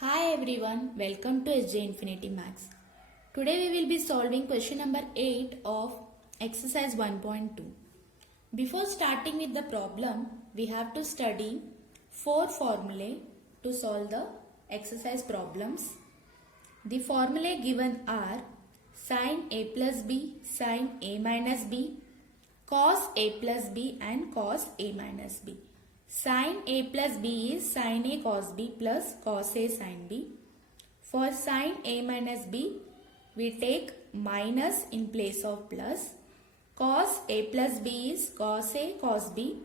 Hi everyone, welcome to SJ Infinity Max. Today we will be solving question number 8 of exercise 1.2. Before starting with the problem, we have to study 4 formulae to solve the exercise problems. The formulae given are sin A plus B, sin A minus B, cos A plus B and cos A minus B. Sin A plus B is sin A cos B plus cos A sin B. For sin A minus B, we take minus in place of plus. Cos A plus B is cos A cos B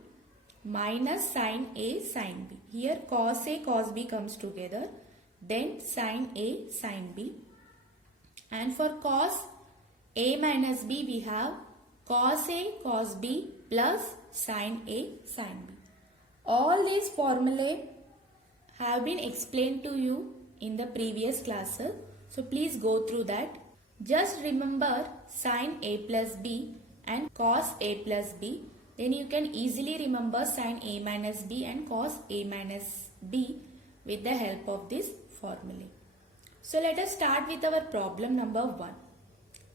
minus sin A sin B. Here cos A cos B comes together. Then sin A sin B. And for cos A minus B, we have cos A cos B plus sin A sin B. All these formulae have been explained to you in the previous classes. So please go through that. Just remember sin A plus B and cos A plus B. Then you can easily remember sin A minus B and cos A minus B with the help of this formulae. So let us start with our problem number 1.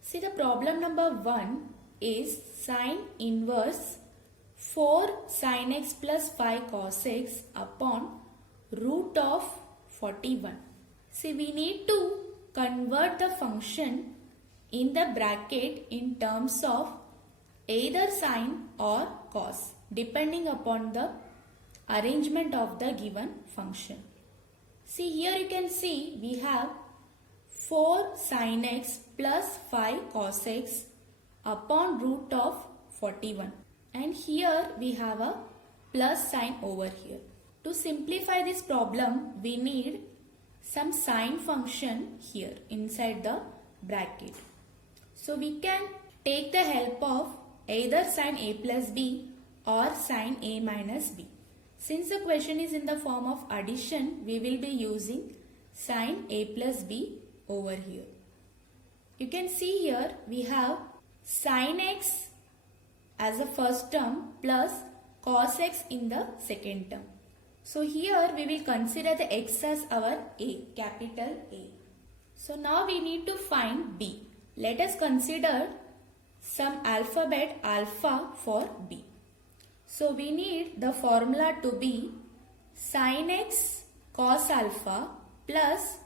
See, the problem number 1 is sin inverse 4 sin x plus 5 cos x upon root of 41. See, we need to convert the function in the bracket in terms of either sin or cos depending upon the arrangement of the given function. See, here you can see we have 4 sin x plus 5 cos x upon root of 41. And here we have a plus sign over here. To simplify this problem, we need some sign function here inside the bracket. So we can take the help of either sin A plus B or sin A minus B. Since the question is in the form of addition, we will be using sin A plus B over here. You can see here we have sin x as the first term plus cos x in the second term. So here we will consider the x as our A, capital A. So now we need to find B. Let us consider some alphabet alpha for B. So we need the formula to be sin x cos alpha plus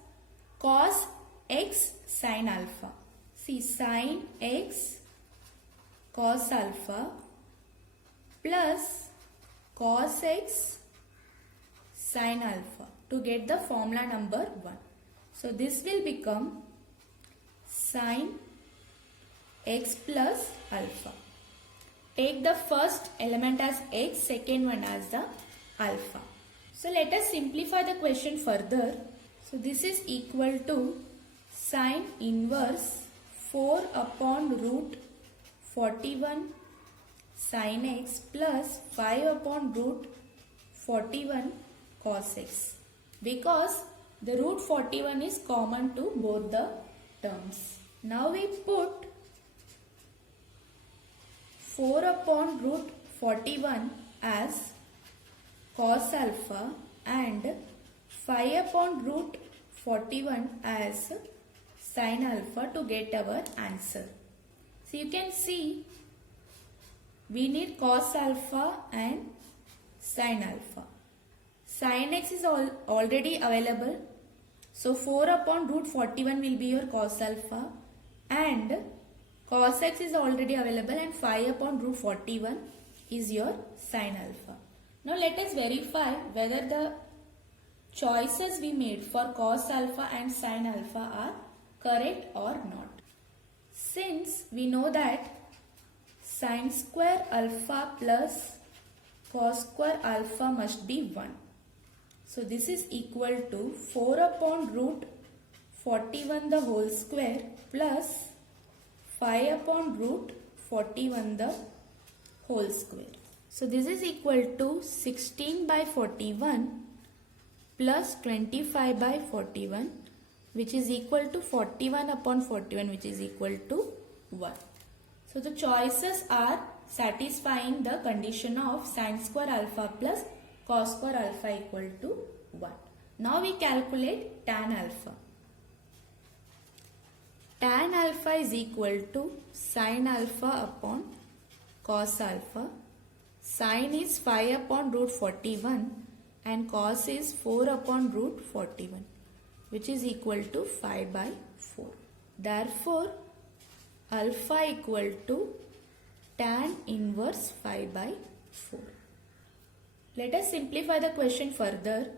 cos x sin alpha. See, sin x cos alpha plus cos x sin alpha to get the formula number 1. So this will become sin x plus alpha. Take the first element as x, second one as the alpha. So let us simplify the question further. So this is equal to sin inverse 4 upon root 41 sin x plus 5 upon root 41 cos x, because the root 41 is common to both the terms. Now we put 4 upon root 41 as cos alpha and 5 upon root 41 as sin alpha to get our answer. So you can see we need cos alpha and sin alpha. Sin x is already available. So 4 upon root 41 will be your cos alpha and cos x is already available and 5 upon root 41 is your sin alpha. Now let us verify whether the choices we made for cos alpha and sin alpha are correct or not. Since we know that sin square alpha plus cos square alpha must be 1. So this is equal to 4 upon root 41 the whole square plus 5 upon root 41 the whole square. So this is equal to 16 by 41 plus 25 by 41, which is equal to 41 upon 41, which is equal to 1. So the choices are satisfying the condition of sin square alpha plus cos square alpha equal to 1. Now we calculate tan alpha. Tan alpha is equal to sin alpha upon cos alpha. Sin is 5 upon root 41 and cos is 4 upon root 41, which is equal to 5 by 4. Therefore, alpha equal to tan inverse 5 by 4. Let us simplify the question further.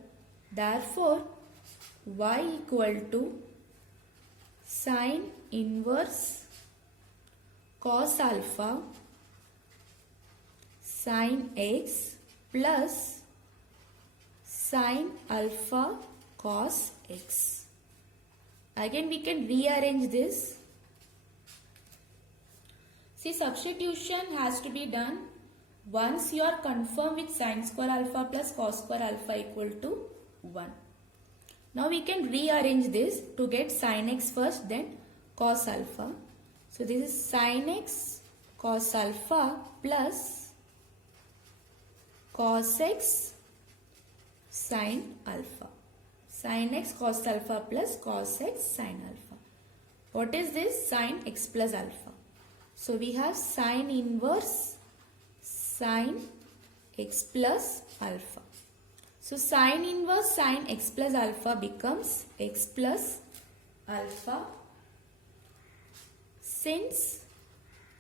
Therefore, y equal to sin inverse cos alpha sin x plus sin alpha cos x. Again we can rearrange this. See, substitution has to be done once you are confirmed with sin square alpha plus cos square alpha equal to 1. Now we can rearrange this to get sin x first, then cos alpha. So this is sin x cos alpha plus cos x sin alpha. Sin x cos alpha plus cos x sin alpha. What is this? Sin x plus alpha. So we have sin inverse sin x plus alpha. So sin inverse sin x plus alpha becomes x plus alpha, since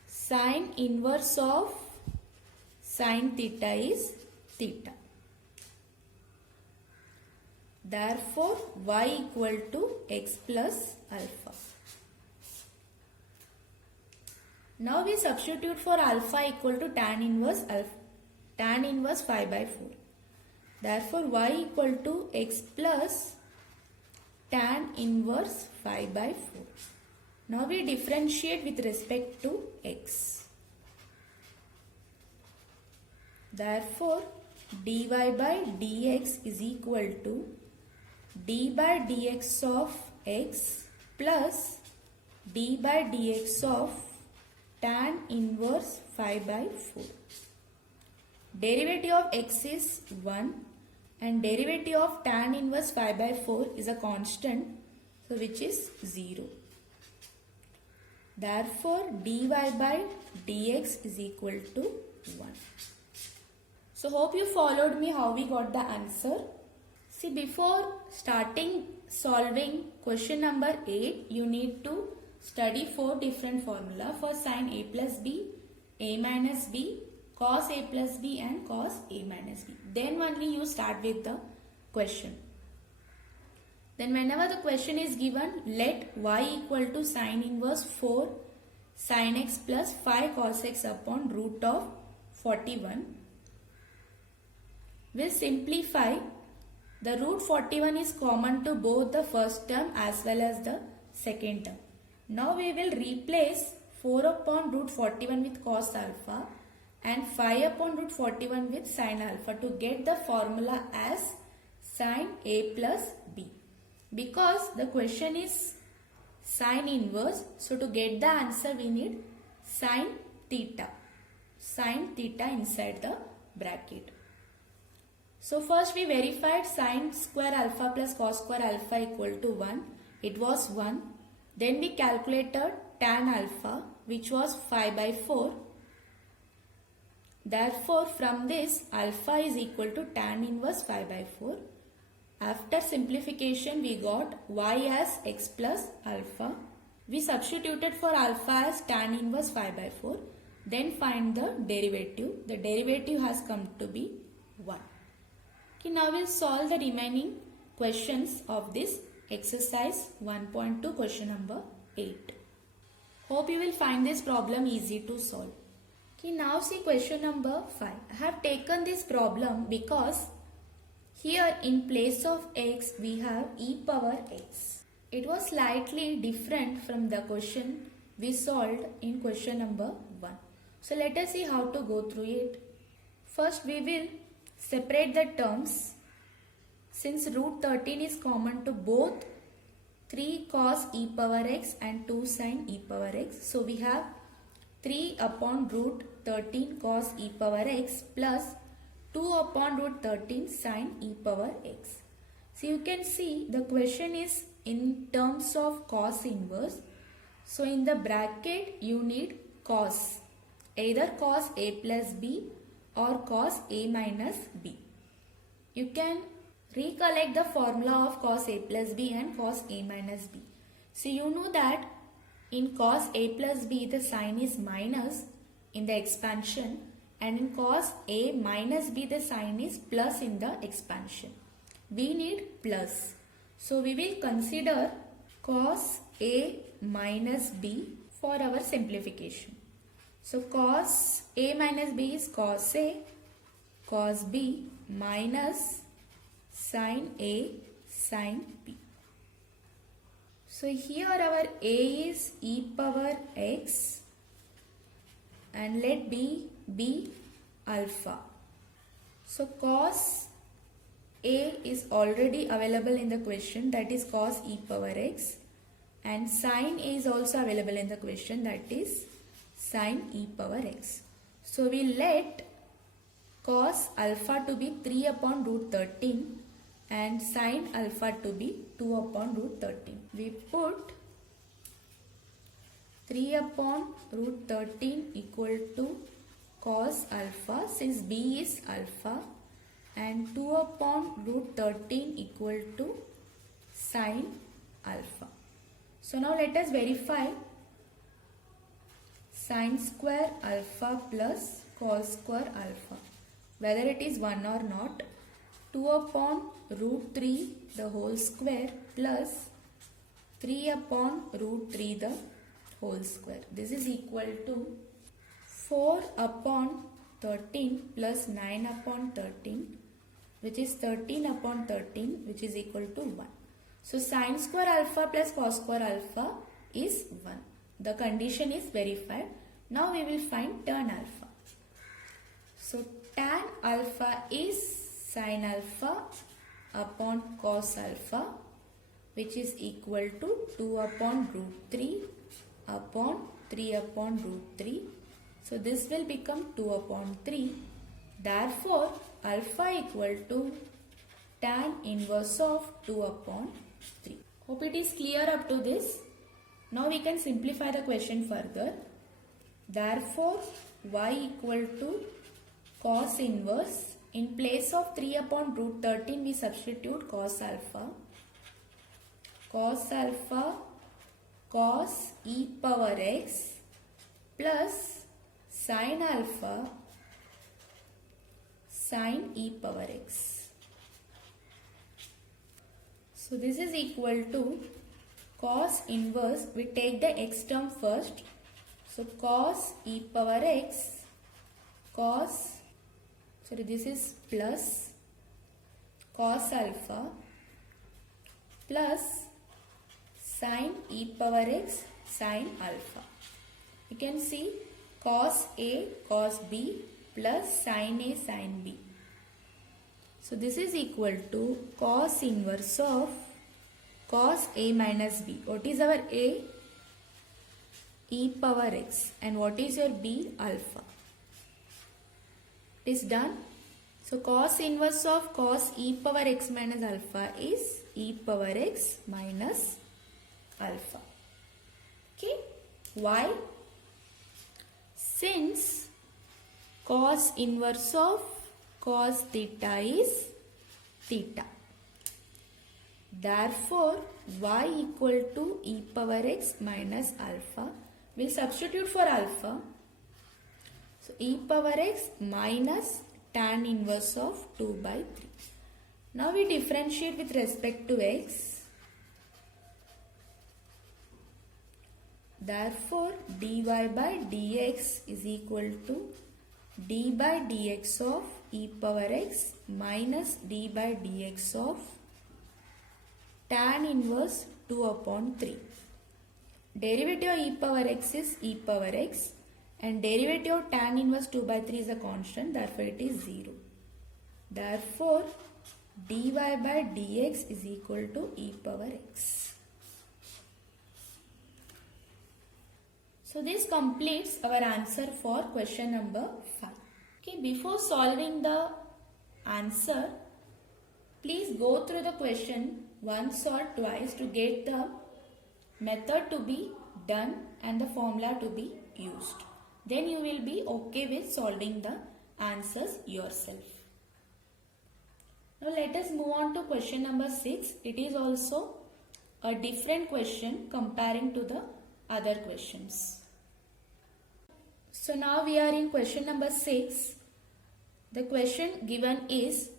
sin inverse of sin theta is theta. Therefore, y equal to x plus alpha. Now we substitute for alpha equal to tan inverse 5 by 4. Therefore, y equal to x plus tan inverse 5 by 4. Now we differentiate with respect to x. Therefore, dy by dx is equal to d by dx of x plus d by dx of tan inverse 5 by 4. Derivative of x is 1 and derivative of tan inverse 5 by 4 is a constant, so which is 0. Therefore, dy by dx is equal to 1. So hope you followed me how we got the answer. See, before starting solving question number 8, you need to study 4 different formula for sin a plus b, a minus b, cos a plus b and cos a minus b. Then only you start with the question. Then whenever the question is given, let y equal to sin inverse 4 sin x plus 5 cos x upon root of 41. We'll simplify. The root 41 is common to both the first term as well as the second term. Now we will replace 4 upon root 41 with cos alpha and 5 upon root 41 with sin alpha to get the formula as sin a plus b. Because the question is sin inverse, so to get the answer we need sin theta inside the bracket. So first we verified sin square alpha plus cos square alpha equal to 1. It was 1. Then we calculated tan alpha, which was 5 by 4. Therefore, from this, alpha is equal to tan inverse 5 by 4. After simplification, we got y as x plus alpha. We substituted for alpha as tan inverse 5 by 4. Then find the derivative. The derivative has come to be 1. Okay, now we'll solve the remaining questions of this exercise 1.2 question number 8. Hope you will find this problem easy to solve. Okay, now see question number 5. I have taken this problem because here in place of x we have e power x. It was slightly different from the question we solved in question number 1. So let us see how to go through it. First we will separate the terms. Since root 13 is common to both 3 cos e power x and 2 sin e power x. So we have 3 upon root 13 cos e power x plus 2 upon root 13 sin e power x. So you can see the question is in terms of cos inverse. So in the bracket you need cos, either cos A plus B or cos A minus B. You can recollect the formula of cos A plus B and cos A minus B. So you know that in cos A plus B the sign is minus in the expansion, and in cos A minus B the sign is plus in the expansion. We need plus. So we will consider cos A minus B for our simplification. So cos A minus B is cos A, cos B minus sin A sin B. So here our A is e power x and let B be alpha. So cos A is already available in the question, that is cos e power x, and sin A is also available in the question, that is sin e power x. So we let cos alpha to be 3 upon root 13 and sin alpha to be 2 upon root 13. We put 3 upon root 13 equal to cos alpha since B is alpha, and 2 upon root 13 equal to sin alpha. So now let us verify sin square alpha plus cos square alpha, whether it is 1 or not. 2 upon root 3 the whole square plus 3 upon root 3 the whole square. This is equal to 4 upon 13 plus 9 upon 13, which is 13 upon 13, which is equal to 1. So sin square alpha plus cos square alpha is 1. The condition is verified. Now we will find tan alpha. So tan alpha is sin alpha upon cos alpha, which is equal to 2 upon root 3 upon 3 upon root 3. So this will become 2 upon 3. Therefore, alpha equal to tan inverse of 2 upon 3. Hope it is clear up to this. Now we can simplify the question further. Therefore, y equal to cos inverse. In place of 3 upon root 13, we substitute cos alpha. Cos alpha cos e power x plus sin alpha sin e power x. So this is equal to cos inverse. We take the x term first. So cos e power x cos, sorry, this is plus cos alpha plus sin e power x sin alpha. You can see cos A cos B plus sin A sin B. So this is equal to cos inverse of cos A minus B. What is our A? E power x. And what is your B? Alpha. It is done. So cos inverse of cos e power x minus alpha is e power x minus alpha. Okay. Why? Since cos inverse of cos theta is theta. Therefore, y equal to e power x minus alpha. We'll substitute for alpha. So, e power x minus tan inverse of 2 by 3. Now, we differentiate with respect to x. Therefore, dy by dx is equal to d by dx of e power x minus d by dx of tan inverse 2 upon 3. Derivative of e power x is e power x and derivative of tan inverse 2 by 3 is a constant, therefore it is 0. Therefore, dy by dx is equal to e power x. So this completes our answer for question number 5. Okay, before solving the answer, Please go through the question once or twice to get the method to be done and the formula to be used. Then you will be okay with solving the answers yourself. Now let us move on to question number 6. It is also a different question comparing to the other questions. So now we are in question number 6. The question given is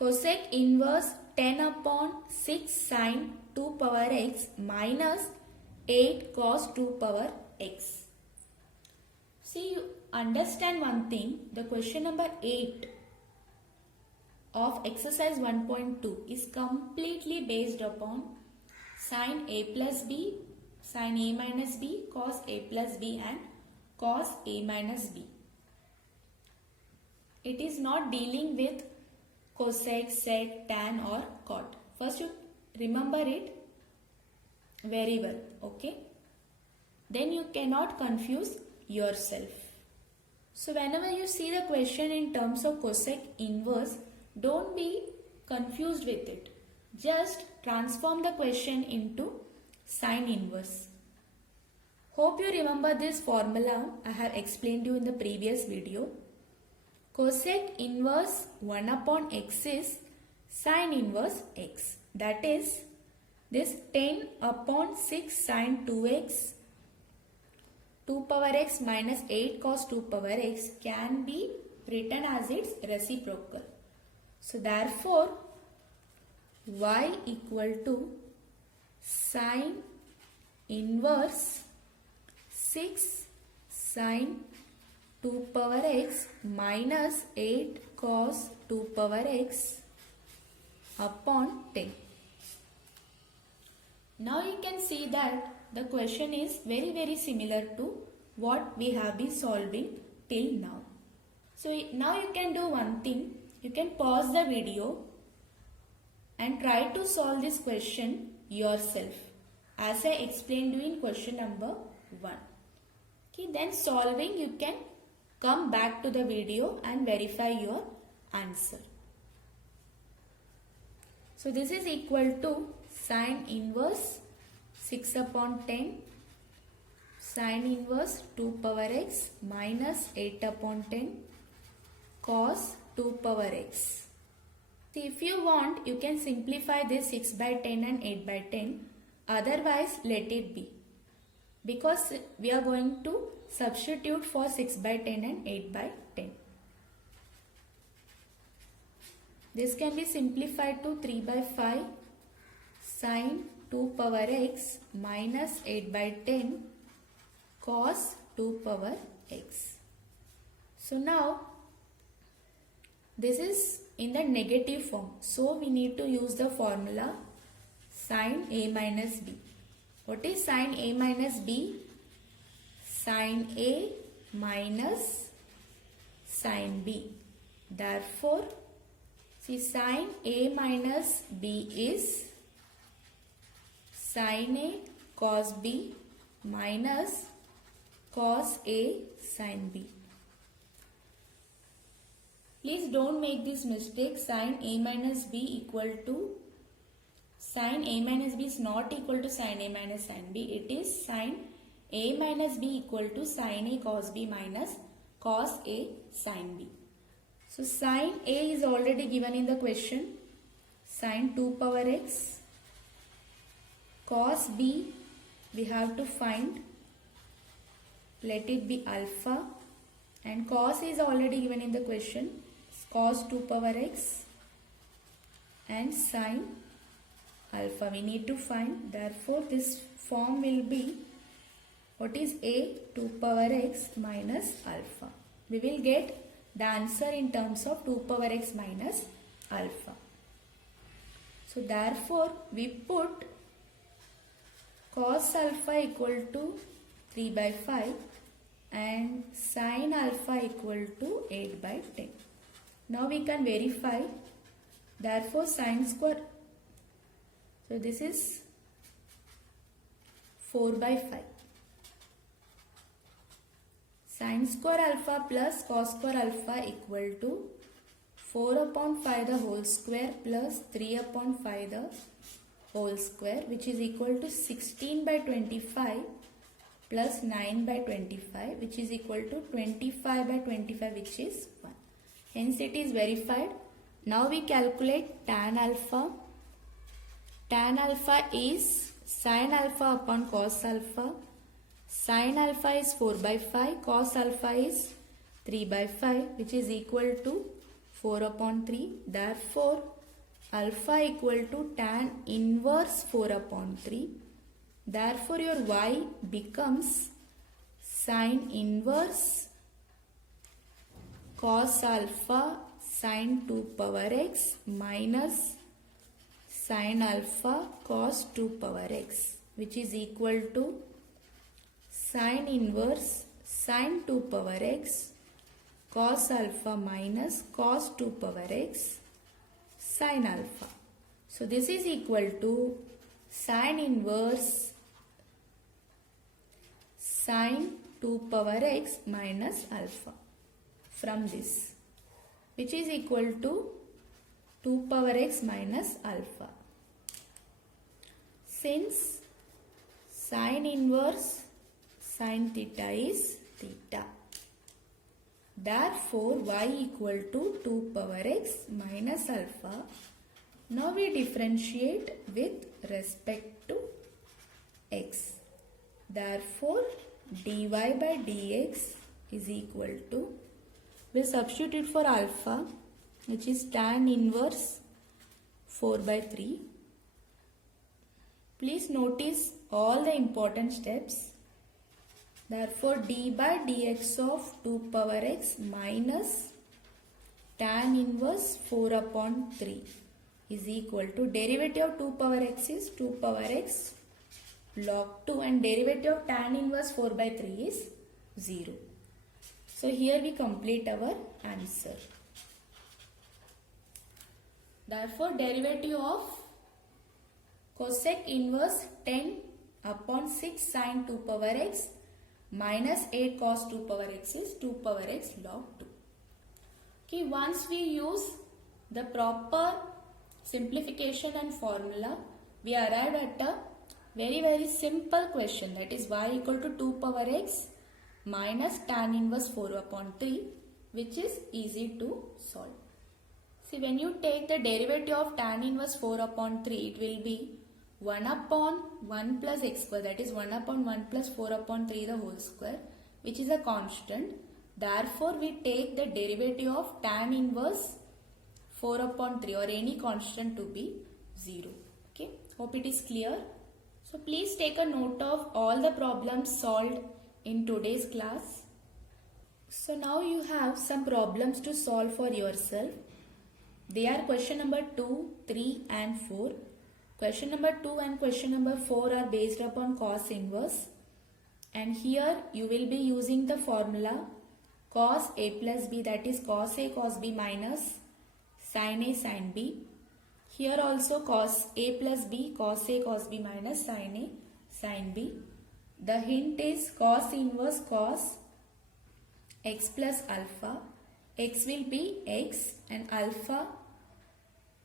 cosec inverse 10 upon 6 sin 2 power x minus 8 cos 2 power x. See, you understand one thing. The question number 8 of exercise 1.2 is completely based upon sin a plus b, sin a minus b, cos a plus b and cos a minus b. It is not dealing with cosec, sec, tan or cot. First you remember it very well, okay? Then you cannot confuse yourself. So whenever you see the question in terms of cosec inverse, don't be confused with it. Just transform the question into sine inverse. Hope you remember this formula I have explained you in the previous video. Cosec inverse 1 upon x is sine inverse x. That is, this 10 upon 6 sine 2x 2 power x minus 8 cos 2 power x can be written as its reciprocal. So therefore, y equal to sine inverse 6 sine 2 power x minus 8 cos 2 power x upon 10. Now you can see that the question is very similar to what we have been solving till now. So now you can do one thing. You can pause the video and try to solve this question yourself as I explained you in question number 1. Okay, then solving you can come back to the video and verify your answer. So this is equal to sine inverse 6 upon 10 sine inverse 2 power x minus 8 upon 10 cos 2 power x. See, if you want, you can simplify this 6 by 10 and 8 by 10. Otherwise, let it be. Because we are going to substitute for 6 by 10 and 8 by 10. This can be simplified to 3 by 5 sine 2 power x minus 8 by 10 cos 2 power x. So now this is in the negative form. So we need to use the formula sine a minus b. What is sine a minus b? Sine a minus sine b. Therefore, see, sine a minus b is sine a cos b minus cos a sine b. Please don't make this mistake. Sine a minus b equal to sine a minus b is not equal to sine a minus sine b. It is sine a minus b equal to sine a cos b minus cos a sine b. So sine a is already given in the question. Sine 2 power x. Cos b we have to find. Let it be alpha. And cos is already given in the question. Cos 2 power x and sine alpha we need to find. Therefore, this form will be, what is a 2 power x minus alpha. We will get the answer in terms of 2 power x minus alpha. So therefore, we put cos alpha equal to 3 by 5 and sine alpha equal to 8 by 10. Now we can verify. Therefore, sine square, so this is 4 by 5. Sine square alpha plus cos square alpha equal to 4 upon 5 the whole square plus 3 upon 5 the whole square, which is equal to 16 by 25 plus 9 by 25, which is equal to 25 by 25, which is 1. Hence it is verified. Now we calculate tan alpha. Tan alpha is sin alpha upon cos alpha. Sin alpha is 4 by 5. Cos alpha is 3 by 5, which is equal to 4 upon 3. Therefore, alpha equal to tan inverse 4 upon 3. Therefore, your y becomes sin inverse cos alpha sin 2 power x minus sin alpha cos 2 power x, which is equal to sin inverse sin 2 power x cos alpha minus cos 2 power x sin alpha. So this is equal to sin inverse sin 2 power x minus alpha from this, which is equal to 2 power x minus alpha. Since sin inverse sin theta is theta, therefore y equal to 2 power x minus alpha. Now we differentiate with respect to x. Therefore dy by dx is equal to, we substitute for alpha, which is tan inverse 4 by 3. Please notice all the important steps. Therefore d by dx of 2 power x minus tan inverse 4 upon 3 is equal to, derivative of 2 power x is 2 power x log 2 and derivative of tan inverse 4 by 3 is 0. So here we complete our answer. Therefore derivative of cosec inverse 10 upon 6 sin 2 power x minus 8 cos 2 power x is 2 power x log 2. Okay, once we use the proper simplification and formula, we arrive at a very simple question, that is y equal to 2 power x minus tan inverse 4 upon 3, which is easy to solve. See, when you take the derivative of tan inverse 4 upon 3, it will be 1 upon 1 plus x square, that is 1 upon 1 plus 4 upon 3 the whole square, which is a constant. Therefore, we take the derivative of tan inverse 4 upon 3 or any constant to be 0. Okay, hope it is clear. So please take a note of all the problems solved in today's class. So now you have some problems to solve for yourself. They are question number 2, 3 and 4. Question number 2 and question number 4 are based upon cos inverse. And here you will be using the formula cos A plus B, that is cos A cos B minus sin A sin B. Here also cos A plus B, cos A cos B minus sin A sin B. The hint is cos inverse cos x plus alpha. X will be x and alpha,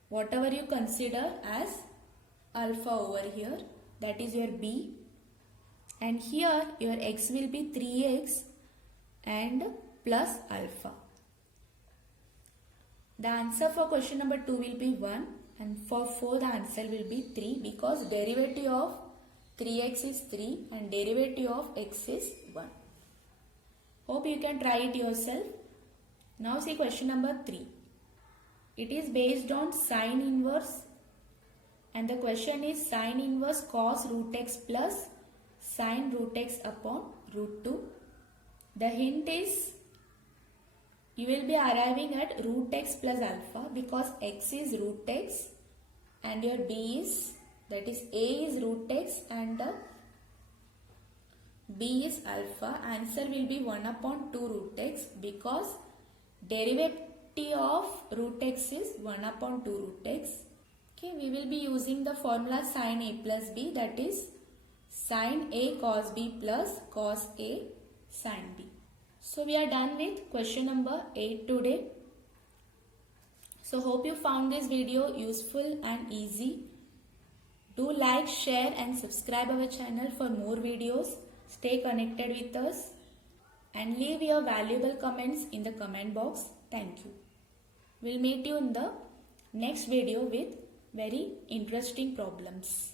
whatever you consider as alpha over here, that is your B. And here your x will be 3x and plus alpha. The answer for question number 2 will be 1 and for 4 the answer will be 3, because derivative of 3x is 3 and derivative of x is 1. Hope you can try it yourself. Now see question number 3. It is based on sin inverse and the question is sin inverse cos root x plus sin root x upon root 2. The hint is you will be arriving at root x plus alpha, because x is root x and your b is, that is a is root x and b is alpha. Answer will be 1 upon 2 root x, because derivative of root x is 1 upon 2 root x. Okay, we will be using the formula sin A plus B, that is sin A cos B plus cos A sin B. So we are done with question number 8 today. So hope you found this video useful and easy. Do like, share and subscribe our channel for more videos. Stay connected with us and leave your valuable comments in the comment box. Thank you. We'll meet you in the next video with very interesting problems.